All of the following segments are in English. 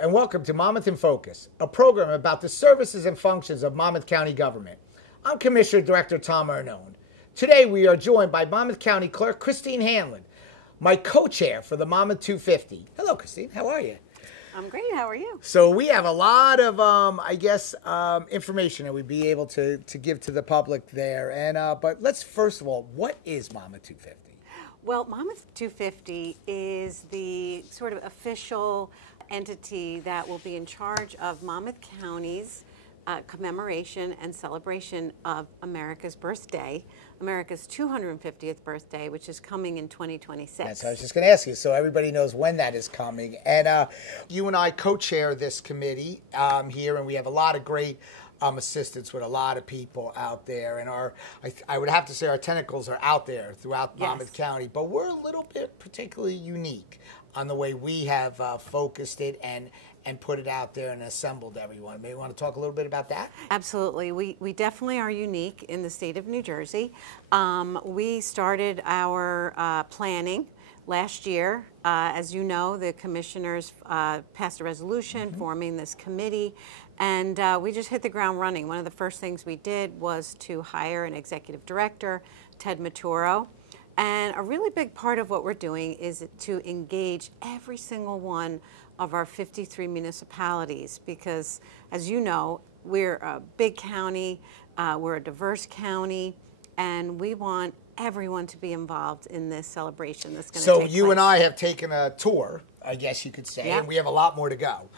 and welcome to Monmouth in Focus, a program about the services and functions of Monmouth County government. I'm Commissioner Director Tom Arnone. Today we are joined by Monmouth County Clerk Christine Hanlon, my co-chair for the Monmouth 250. Hello, Christine. How are you? I'm great. How are you? So we have a lot of, information that we'd be able to give to the public there. And but let's first of all, what is Monmouth 250? Well, Monmouth 250 is the sort of official entity that will be in charge of Monmouth County's commemoration and celebration of America's birthday, America's 250th birthday, which is coming in 2026. That's what I was just going to ask you, so everybody knows when that is coming. And you and I co-chair this committee here, and we have a lot of great assistance with a lot of people out there. And I would have to say our tentacles are out there throughout Monmouth County, but we're a little bit particularly unique on the way we have focused it and put it out there and assembled everyone. Maybe you want to talk a little bit about that? Absolutely. We definitely are unique in the state of New Jersey. We started our planning last year. As you know, the commissioners passed a resolution forming this committee, and we just hit the ground running. One of the first things we did was to hire an executive director, Ted Maturo. And a really big part of what we're doing is to engage every single one of our 53 municipalities because, as you know, we're a big county, we're a diverse county, and we want everyone to be involved in this celebration that's going to take place. So you and I have taken a tour, I guess you could say, and we have a lot more to go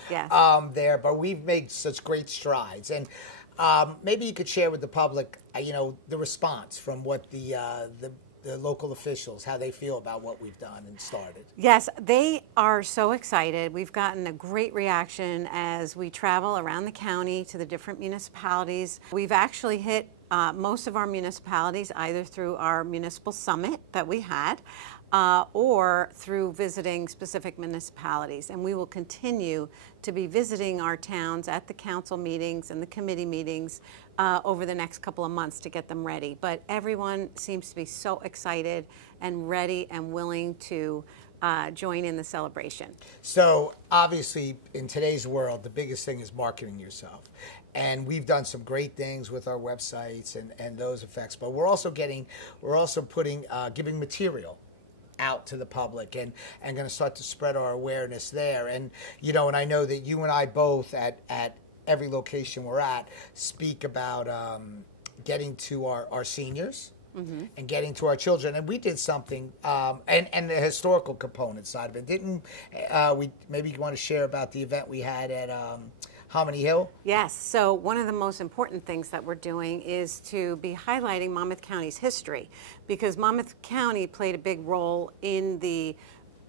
there, but we've made such great strides. And maybe you could share with the public, the response from what the local officials, how they feel about what we've done and started. Yes, they are so excited. We've gotten a great reaction as we travel around the county to the different municipalities. We've actually hit most of our municipalities either through our municipal summit that we had or through visiting specific municipalities. And we will continue to be visiting our towns at the council meetings and the committee meetings over the next couple of months to get them ready. But everyone seems to be so excited and ready and willing to join in the celebration. So obviously in today's world, the biggest thing is marketing yourself. And we've done some great things with our websites and those effects, but we're also giving material out to the public and going to start to spread our awareness there. And, and I know that you and I both at every location we're at speak about getting to our seniors and getting to our children. And we did something, and the historical component side of it. Didn't we? Maybe you want to share about the event we had at Hominy Hill? Yes. So one of the most important things that we're doing is to be highlighting Monmouth County's history because Monmouth County played a big role in the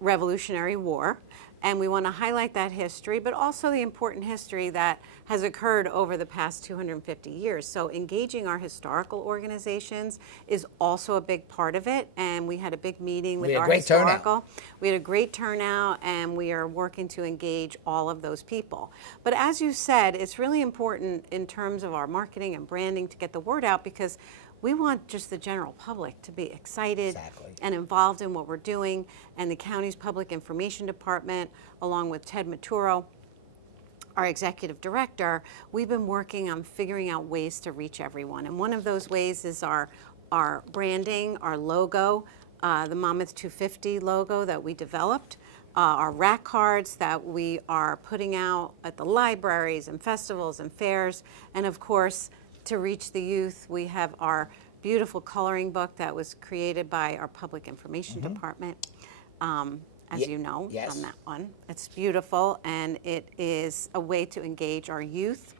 Revolutionary War. And we want to highlight that history, but also the important history that has occurred over the past 250 years. So engaging our historical organizations is also a big part of it. And we had a big meeting with our historical. We had a great turnout, and we are working to engage all of those people. But as you said, it's really important in terms of our marketing and branding to get the word out because we want just the general public to be excited and involved in what we're doing. And the county's public information department, along with Ted Maturo, our executive director, we've been working on figuring out ways to reach everyone. And one of those ways is our branding, our logo, the Monmouth 250 logo that we developed, our rack cards that we are putting out at the libraries and festivals and fairs, and of course, to reach the youth, we have our beautiful coloring book that was created by our public information department, as you know, on that one. It's beautiful, and it is a way to engage our youth.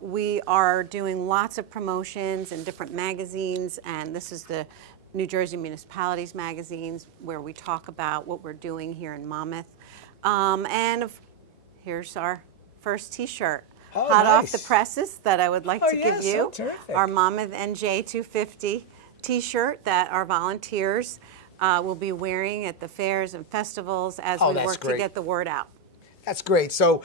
We are doing lots of promotions in different magazines, and this is the New Jersey Municipalities magazines where we talk about what we're doing here in Monmouth. Here's our first T-shirt. Hot off the presses that I would like to give you. Our Monmouth NJ 250 T-shirt that our volunteers will be wearing at the fairs and festivals as we work to get the word out. That's great. So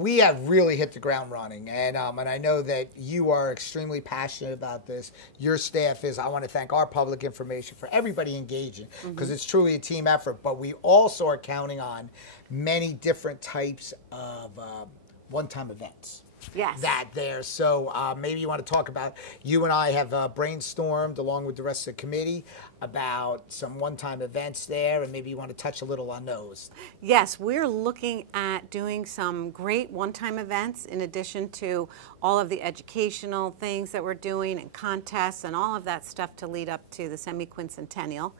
we have really hit the ground running, and I know that you are extremely passionate about this. Your staff is. I want to thank our public information for everybody engaging, because it's truly a team effort. But we also are counting on many different types of one-time events. Yes. That there. So maybe you want to talk about, you and I have brainstormed along with the rest of the committee about some one-time events there, and maybe you want to touch a little on those. Yes, we're looking at doing some great one-time events in addition to all of the educational things that we're doing and contests and all of that stuff to lead up to the semi-quincentennial.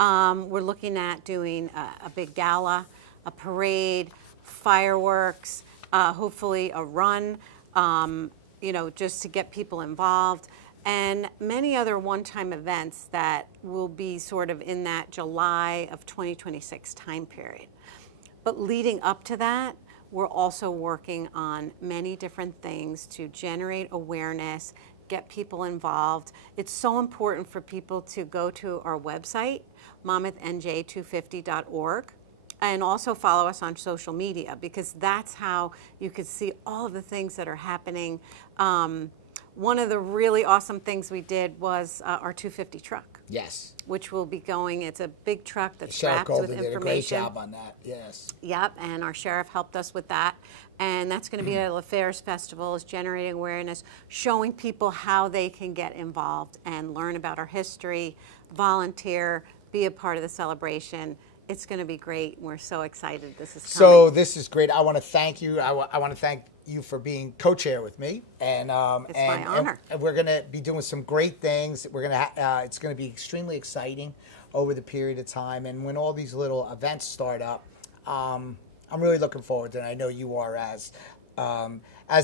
We're looking at doing a big gala, a parade, fireworks, hopefully a run, you know, just to get people involved, and many other one-time events that will be sort of in that July of 2026 time period. But leading up to that, we're also working on many different things to generate awareness, get people involved. It's so important for people to go to our website, monmouthnj250.org. And also follow us on social media, because that's how you could see all of the things that are happening. One of the really awesome things we did was our 250 truck. Yes. Which will be going, it's a big truck that's Sheriff wrapped Golden with did information. a great job on that, yes. Yep, and our sheriff helped us with that. And that's going to be at La Fairs Festival, is generating awareness, showing people how they can get involved and learn about our history, volunteer, be a part of the celebration. It's going to be great. We're so excited this is coming. So this is great. I want to thank you. I want to thank you for being co-chair with me. And it's my honor. And we're going to be doing some great things. We're going to. It's going to be extremely exciting over the period of time. And when all these little events start up, I'm really looking forward to it. And I know you are as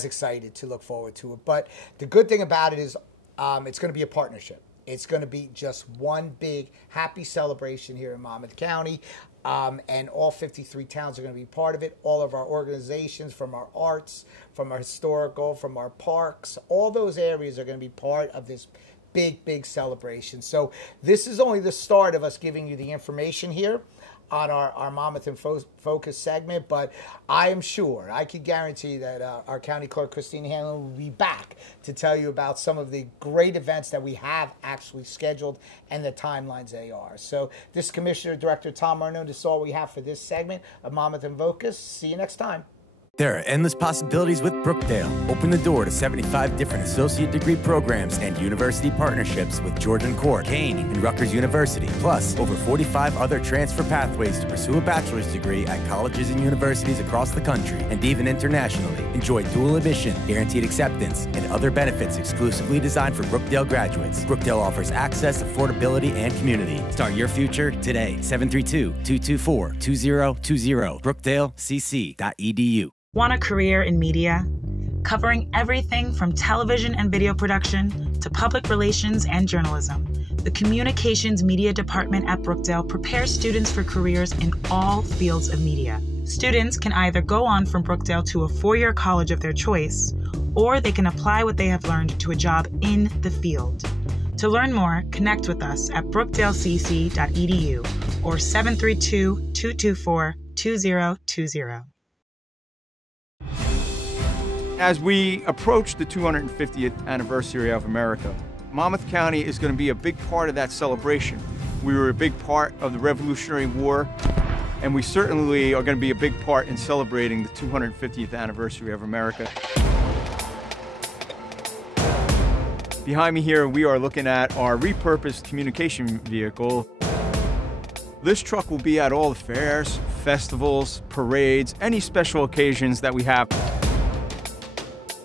excited to look forward to it. But the good thing about it is it's going to be a partnership. It's going to be just one big happy celebration here in Monmouth County, and all 53 towns are going to be part of it. All of our organizations, from our arts, from our historical, from our parks, all those areas are going to be part of this big, big celebration. So this is only the start of us giving you the information here on our Monmouth in Focus segment, but I am sure, I can guarantee that our County Clerk, Christine Hanlon, will be back to tell you about some of the great events that we have actually scheduled and the timelines they are. So this is Commissioner Director Tom Arno. This is all we have for this segment of Monmouth in Focus. See you next time. There are endless possibilities with Brookdale. Open the door to 75 different associate degree programs and university partnerships with Georgian Core, Kane, and Rutgers University. Plus, over 45 other transfer pathways to pursue a bachelor's degree at colleges and universities across the country and even internationally. Enjoy dual admission, guaranteed acceptance, and other benefits exclusively designed for Brookdale graduates. Brookdale offers access, affordability, and community. Start your future today. 732-224-2020. BrookdaleCC.edu. Want a career in media? Covering everything from television and video production to public relations and journalism, the Communications Media Department at Brookdale prepares students for careers in all fields of media. Students can either go on from Brookdale to a four-year college of their choice, or they can apply what they have learned to a job in the field. To learn more, connect with us at brookdalecc.edu or 732-224-2020. As we approach the 250th anniversary of America, Monmouth County is going to be a big part of that celebration. We were a big part of the Revolutionary War, and we certainly are going to be a big part in celebrating the 250th anniversary of America. Behind me here, we are looking at our repurposed communication vehicle. This truck will be at all the fairs, festivals, parades, any special occasions that we have.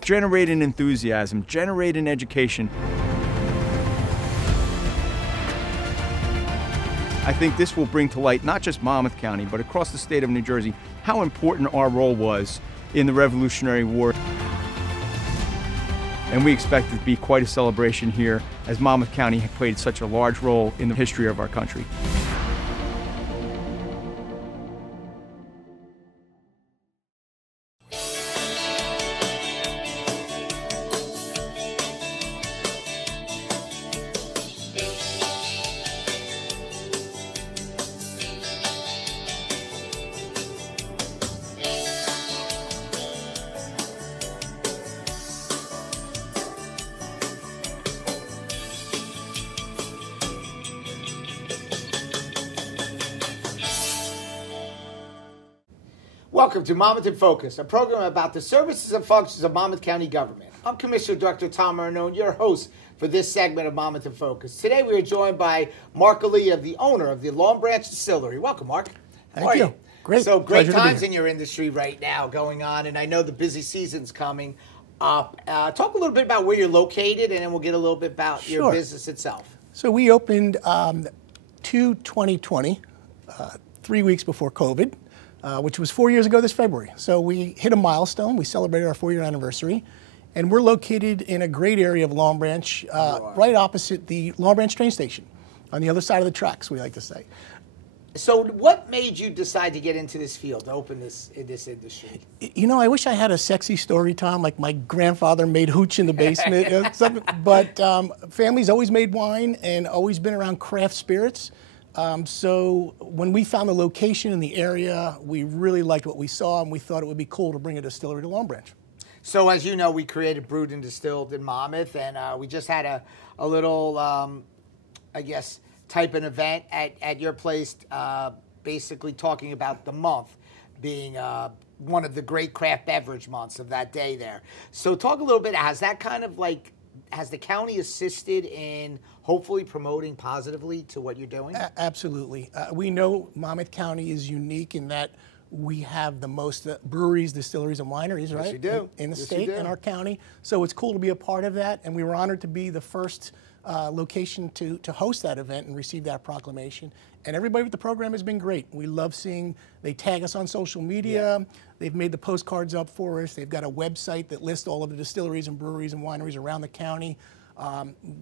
Generating enthusiasm, generating education. I think this will bring to light not just Monmouth County, but across the state of New Jersey, how important our role was in the Revolutionary War. And we expect it to be quite a celebration here, as Monmouth County played such a large role in the history of our country. Welcome to Monmouth in Focus, a program about the services and functions of Monmouth County government. I'm Commissioner Director Tom Arnone, your host for this segment of Monmouth in Focus. Today we are joined by Mark Aaliyah, the owner of the Long Branch Distillery. Welcome, Mark. Thank you. Great. So great Pleasure to be times here. in your industry right now going on, and I know the busy season's coming up. Talk a little bit about where you're located, and then we'll get a little bit about your Sure. business itself. So we opened 2020, 3 weeks before COVID, which was 4 years ago this February. So we hit a milestone. We celebrated our 4-year anniversary. And we're located in a great area of Long Branch, right opposite the Long Branch train station, on the other side of the tracks, we like to say. So what made you decide to get into this field, to open this industry? You know, I wish I had a sexy story, Tom, like my grandfather made hooch in the basement. But family's always made wine and always been around craft spirits. So when we found the location in the area, we really liked what we saw, and we thought it would be cool to bring a distillery to Long Branch. So as you know, we created Brewed and Distilled in Monmouth, and we just had a little, I guess, type of event at your place, basically talking about the month being one of the great craft beverage months of that day there. So talk a little bit, has that kind of like, has the county assisted in hopefully promoting positively to what you're doing? Absolutely. We know Monmouth County is unique in that we have the most breweries, distilleries, and wineries, right? Yes, you do. In the Yes, state, you do. in our county. So it's cool to be a part of that, and we were honored to be the first location to host that event and receive that proclamation. And everybody with the program has been great. We love seeing, they tag us on social media. Yeah. They've made the postcards up for us. They've got a website that lists all of the distilleries and breweries and wineries around the county.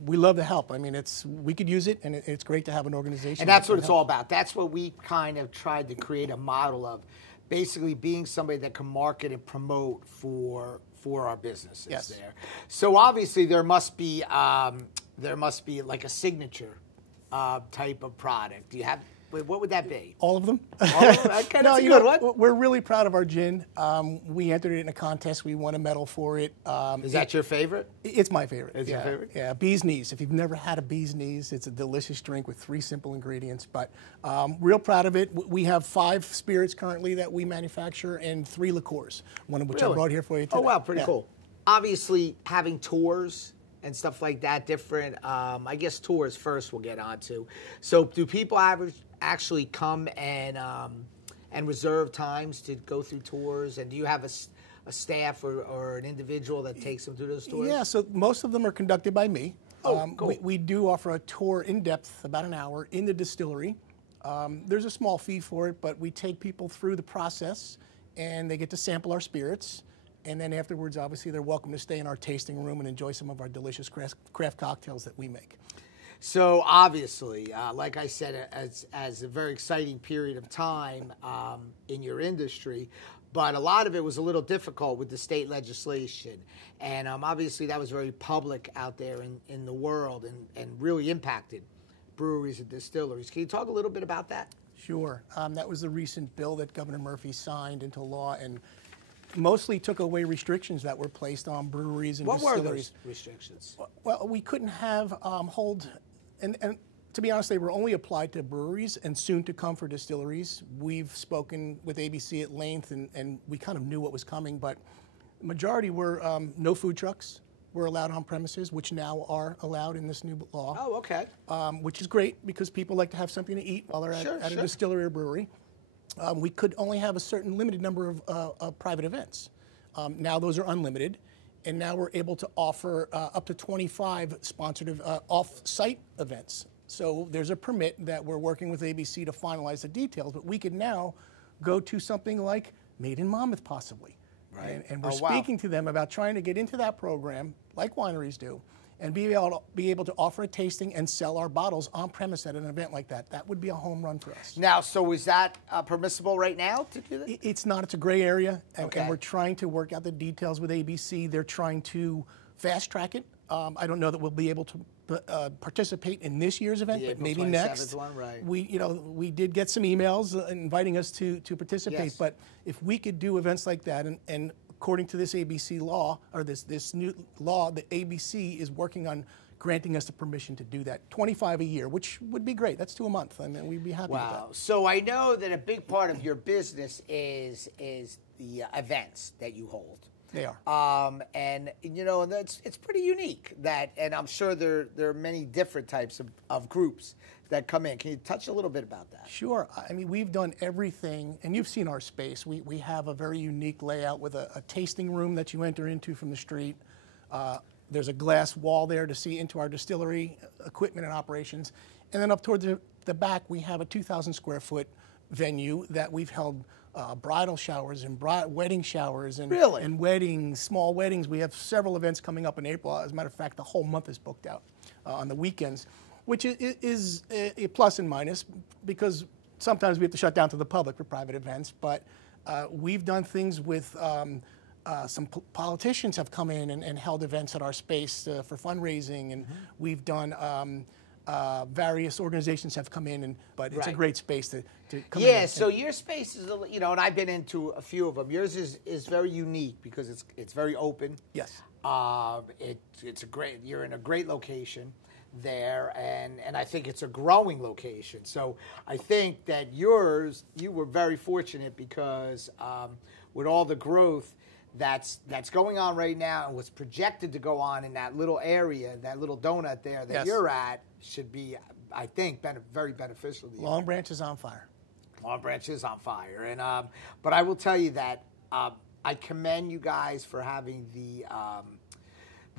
We love the help. I mean, we could use it, and it's great to have an organization. And that's what it's all about. That's what we kind of tried to create a model of, basically being somebody that can market and promote for our businesses. Yes. There. So obviously there must be like a signature type of product. Do you have? What would that be? All of them. All of them? Okay, that's a you good know, one. We're really proud of our gin. We entered it in a contest. We won a medal for it. Is that your favorite? It's my favorite. It's your favorite? Yeah, Bee's Knees. If you've never had a Bee's Knees, it's a delicious drink with 3 simple ingredients. But real proud of it. We have 5 spirits currently that we manufacture and 3 liqueurs, one of which I brought here for you today. Oh, wow, pretty cool. Obviously, having tours and stuff like that, different, I guess tours first we'll get on to. So do people actually come and reserve times to go through tours? And do you have a staff or an individual that takes them through those tours? Yeah, so most of them are conducted by me. Cool. We do offer a tour in depth, about an hour, in the distillery. There's a small fee for it, but we take people through the process, and they get to sample our spirits. And then afterwards, obviously, they're welcome to stay in our tasting room and enjoy some of our delicious craft cocktails that we make. So obviously, like I said, as a very exciting period of time in your industry, but a lot of it was a little difficult with the state legislation. And obviously that was very public out there in the world and really impacted breweries and distilleries. Can you talk a little bit about that? Sure. That was the recent bill that Governor Murphy signed into law and mostly took away restrictions that were placed on breweries and distilleries. What were those restrictions? Well, we couldn't have and to be honest, they were only applied to breweries and soon to come for distilleries. We've spoken with ABC at length, and we kind of knew what was coming, but the majority were no food trucks were allowed on premises, which now are allowed in this new law. Oh, okay. Which is great because people like to have something to eat while they're at a distillery or brewery. We could only have a certain limited number of private events. Now those are unlimited, and now we're able to offer up to 25 sponsored off-site events. So there's a permit that we're working with ABC to finalize the details, but we could now go to something like Made in Monmouth possibly. Right. And we're speaking to them about trying to get into that program, like wineries do, and be able to offer a tasting and sell our bottles on premise at an event like that. That would be a home run for us. Now, so is that permissible right now to do that? It's not. It's a gray area, and, Okay. and we're trying to work out the details with ABC. They're trying to fast track it. I don't know that we'll be able to participate in this year's event, The but April maybe 27th next. one, right. We did get some emails inviting us to participate, Yes. but if we could do events like that, and according to this ABC law, or this new law, the ABC is working on granting us the permission to do that. 25 a year, which would be great. That's 2 a month. I mean, we'd be happy with that. Wow. So I know that a big part of your business is the events that you hold. They are. And you know, it's pretty unique and I'm sure there are many different types of groups that come in. Can you touch a little bit about that? Sure. I mean, we've done everything, and you've seen our space. We have a very unique layout with a tasting room that you enter into from the street. There's a glass wall there to see into our distillery equipment and operations. And then up towards the back, we have a 2,000 square foot venue that we've held bridal showers and wedding showers and, really? And weddings, small weddings. We have several events coming up in April. As a matter of fact, the whole month is booked out on the weekends, which is a plus and minus because sometimes we have to shut down to the public for private events. But we've done things with some politicians have come in and held events at our space for fundraising, and we've done various organizations have come in, but it's a great space to come in. Yeah, so your space is, you know, and I've been into a few of them. Yours is very unique because it's very open. Yes. It's a great, you're in a great location there, and I think it's a growing location. So I think that you were very fortunate because with all the growth that's going on right now and what's projected to go on in that little area, that little donut there that you're at, should be, I think, very beneficial to you. Long Branch is on fire. Long Branch is on fire, and but I will tell you that I commend you guys for having the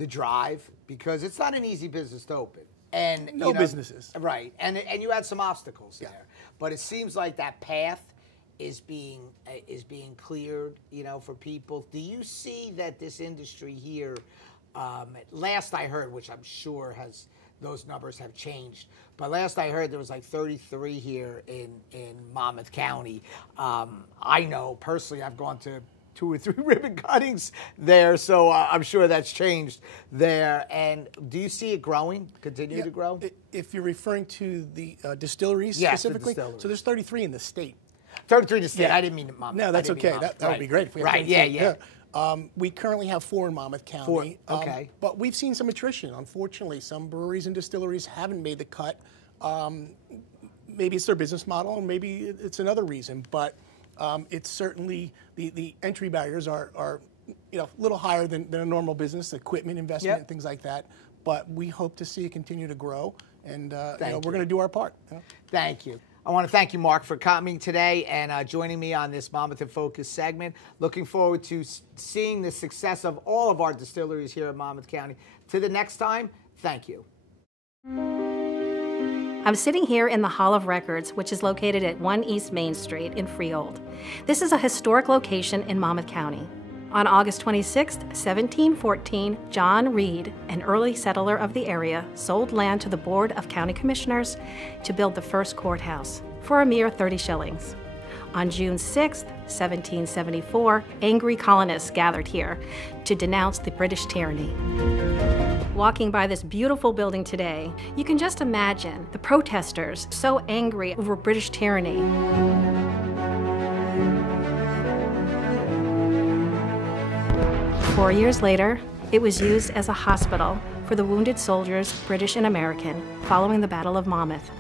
drive, because it's not an easy business to open. And no businesses. Right, and you had some obstacles there, but it seems like that path is being cleared, you know, for people. Do you see that this industry here, last I heard, which I'm sure those numbers have changed, but last I heard there was like 33 here in Monmouth County. I know personally I've gone to 2 or 3 ribbon cuttings there, so I'm sure that's changed there. And do you see it growing, continue to grow? If you're referring to the distilleries specifically, so there's 33 in the state. 33 in the state. I didn't mean Monmouth. No, that's okay. That would be great if we had 33. We currently have 4 in Monmouth County. Okay. But we've seen some attrition. Unfortunately, some breweries and distilleries haven't made the cut. Maybe it's their business model, and maybe it's another reason. But it's certainly the entry barriers are a little higher than a normal business, equipment investment, and things like that. But we hope to see it continue to grow, and we're going to do our part. Thank you. I want to thank you, Mark, for coming today and joining me on this Monmouth in Focus segment. Looking forward to seeing the success of all of our distilleries here in Monmouth County. To the next time, thank you. I'm sitting here in the Hall of Records, which is located at 1 East Main Street in Freehold. This is a historic location in Monmouth County. On August 26, 1714, John Reed, an early settler of the area, sold land to the Board of County Commissioners to build the first courthouse for a mere 30 shillings. On June 6, 1774, angry colonists gathered here to denounce the British tyranny. Walking by this beautiful building today, you can just imagine the protesters so angry over British tyranny. 4 years later, it was used as a hospital for the wounded soldiers, British and American, following the Battle of Monmouth.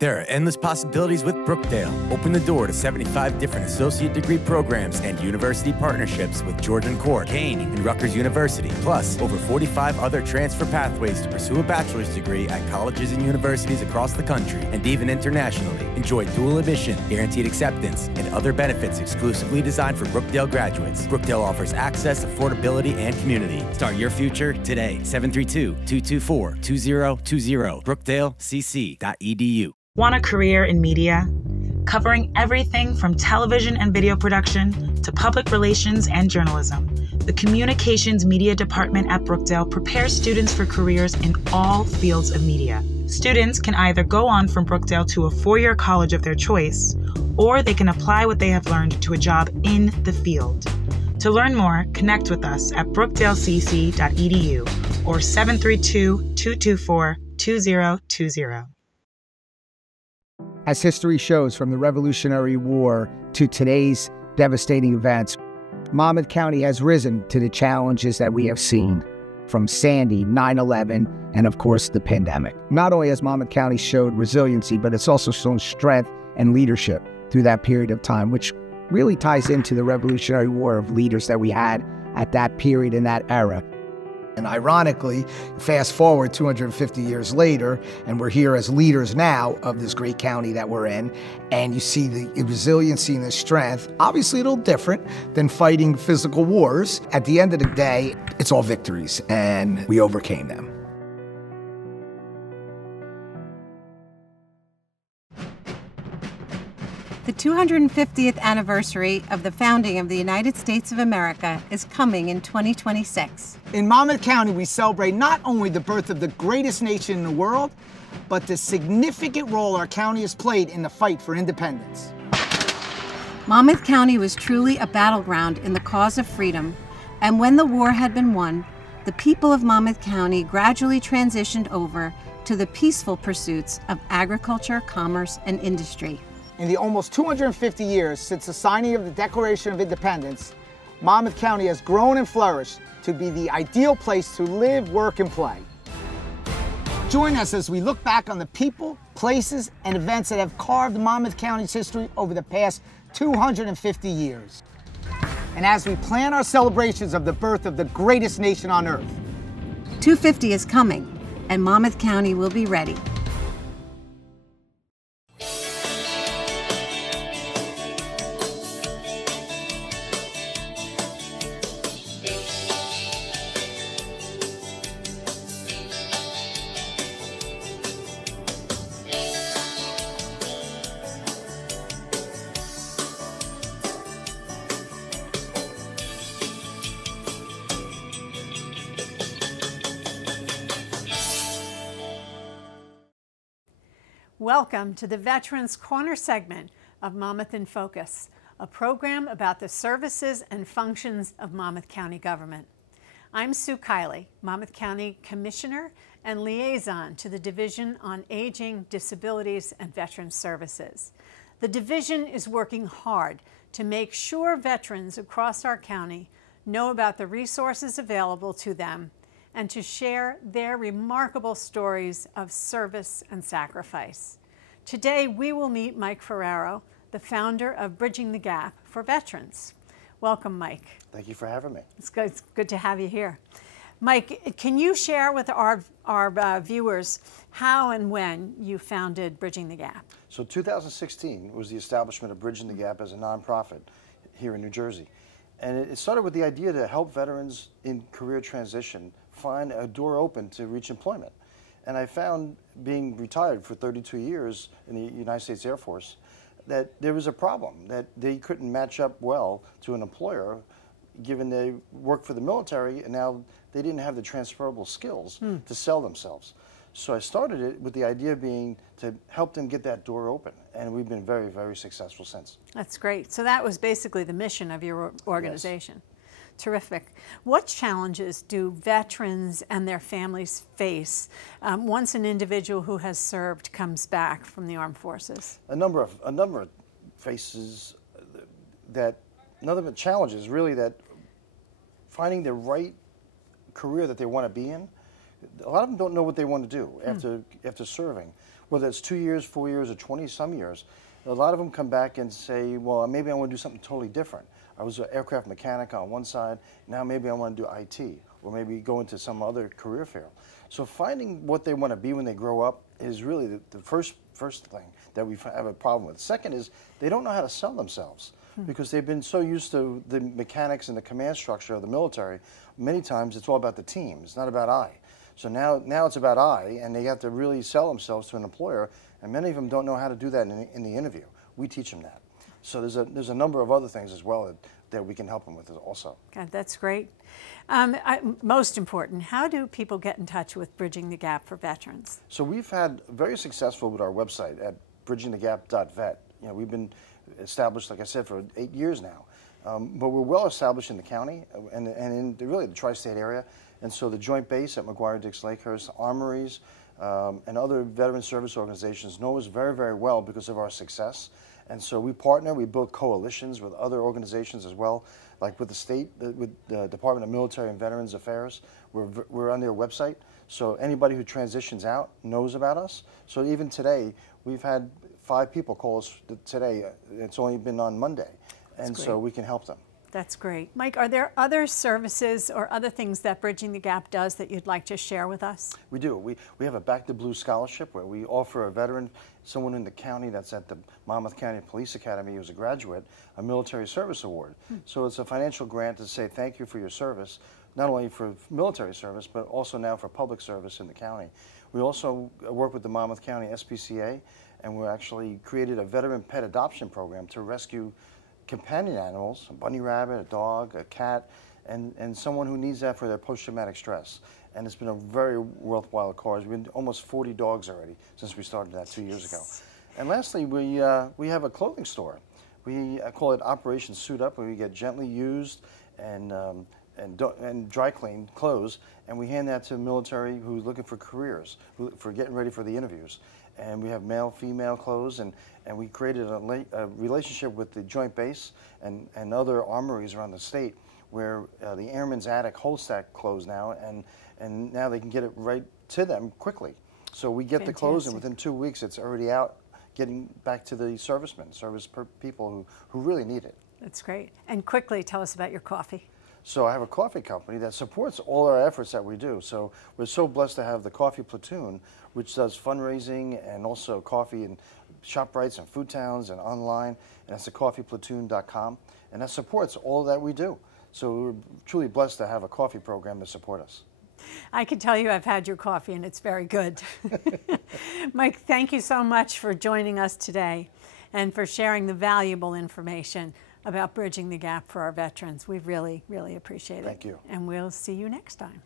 There are endless possibilities with Brookdale. Open the door to 75 different associate degree programs and university partnerships with Georgian Core, Kane, and Rutgers University. Plus, over 45 other transfer pathways to pursue a bachelor's degree at colleges and universities across the country and even internationally. Enjoy dual admission, guaranteed acceptance, and other benefits exclusively designed for Brookdale graduates. Brookdale offers access, affordability, and community. Start your future today. 732-224-2020. BrookdaleCC.edu. Want a career in media? Covering everything from television and video production to public relations and journalism, the Communications Media Department at Brookdale prepares students for careers in all fields of media. Students can either go on from Brookdale to a 4-year college of their choice, or they can apply what they have learned to a job in the field. To learn more, connect with us at brookdalecc.edu or 732-224-2020. As history shows, from the Revolutionary War to today's devastating events, Monmouth County has risen to the challenges that we have seen, from Sandy, 9/11, and of course the pandemic. Not only has Monmouth County showed resiliency, but it's also shown strength and leadership through that period of time, which really ties into the Revolutionary War of leaders that we had at that period in that era. And ironically, fast forward 250 years later, and we're here as leaders now of this great county that we're in, and you see the resiliency and the strength, obviously a little different than fighting physical wars. At the end of the day, it's all victories, and we overcame them. The 250th anniversary of the founding of the United States of America is coming in 2026. In Monmouth County, we celebrate not only the birth of the greatest nation in the world, but the significant role our county has played in the fight for independence. Monmouth County was truly a battleground in the cause of freedom, and when the war had been won, the people of Monmouth County gradually transitioned over to the peaceful pursuits of agriculture, commerce, and industry. In the almost 250 years since the signing of the Declaration of Independence, Monmouth County has grown and flourished to be the ideal place to live, work, and play. Join us as we look back on the people, places, and events that have carved Monmouth County's history over the past 250 years. And as we plan our celebrations of the birth of the greatest nation on earth. 250 is coming, and Monmouth County will be ready. Welcome to the Veterans Corner segment of Monmouth in Focus, a program about the services and functions of Monmouth County government. I'm Sue Kiley, Monmouth County Commissioner and Liaison to the Division on Aging, Disabilities, and Veterans Services. The division is working hard to make sure veterans across our county know about the resources available to them and to share their remarkable stories of service and sacrifice. Today, we will meet Mike Ferraro, the founder of Bridging the Gap for Veterans. Welcome, Mike. Thank you for having me. It's good to have you here. Mike, can you share with our viewers how and when you founded Bridging the Gap? So 2016 was the establishment of Bridging the Gap as a nonprofit here in New Jersey. And it started with the idea to help veterans in career transition find a door open to reach employment. And I found, being retired for 32 years in the United States Air Force, that there was a problem, that they couldn't match up well to an employer given they worked for the military and now they didn't have the transferable skills to sell themselves. So I started it with the idea being to help them get that door open, and we've been very, very successful since. That's great. So that was basically the mission of your organization. Yes. Terrific. What challenges do veterans and their families face once an individual who has served comes back from the armed forces? A number of challenges really, that finding the right career that they want to be in. A lot of them don't know what they want to do after serving, whether it's 2 years, 4 years, or 20-some years. A lot of them come back and say, well, maybe I want to do something totally different. I was an aircraft mechanic on one side, now maybe I want to do IT, or maybe go into some other career field. So finding what they want to be when they grow up is really the first thing that we have a problem with. Second is they don't know how to sell themselves because they've been so used to the mechanics and the command structure of the military. Many times it's all about the team, it's not about I. So now it's about I, and they have to really sell themselves to an employer, and many of them don't know how to do that in the interview. We teach them that. So there's a number of other things as well that we can help them with also. God, that's great. Most important, how do people get in touch with Bridging the Gap for Veterans? So we've had very successful with our website at bridgingthegap.vet. We've been established, like I said, for 8 years now. But we're well established in the county and in really the tri-state area. And so the Joint Base at McGuire-Dix Lakehurst, Armories, and other veteran service organizations know us very, very well because of our success. And so we partner, we build coalitions with other organizations as well, like with the state, with the Department of Military and Veterans Affairs. We're on their website, so anybody who transitions out knows about us. So even today, we've had 5 people call us today. It's only been on Monday. And so we can help them. That's great. Mike, are there other services or other things that Bridging the Gap does that you'd like to share with us? We do. We have a Back to Blue scholarship where we offer a veteran, someone in the county that's at the Monmouth County Police Academy who's a graduate, a military service award. So it's a financial grant to say thank you for your service, not only for military service, but also now for public service in the county. We also work with the Monmouth County SPCA, and we actually created a veteran pet adoption program to rescue companion animals, a bunny rabbit, a dog, a cat, and someone who needs that for their post-traumatic stress. And it's been a very worthwhile cause. We've been almost 40 dogs already since we started that 2 years ago. And lastly, we have a clothing store. We call it Operation Suit Up, where we get gently used and dry cleaned clothes, and we hand that to military who's looking for careers, for getting ready for the interviews. And we have male, female clothes, and we created a relationship with the Joint Base and other armories around the state where the Airman's Attic holds that clothes now, and now they can get it right to them quickly. So we get the clothes, and within 2 weeks it's already out, getting back to the servicemen, people who really need it. That's great. And quickly, tell us about your coffee. So I have a coffee company that supports all our efforts that we do. So we're so blessed to have the Coffee Platoon, which does fundraising and also coffee in ShopRites and Food Towns and online, and that's at coffeeplatoon.com, and that supports all that we do. So we're truly blessed to have a coffee program to support us. I can tell you I've had your coffee and it's very good. Mike, thank you so much for joining us today and for sharing the valuable information about Bridging the Gap for our veterans. We really, really appreciate it. Thank you. And we'll see you next time.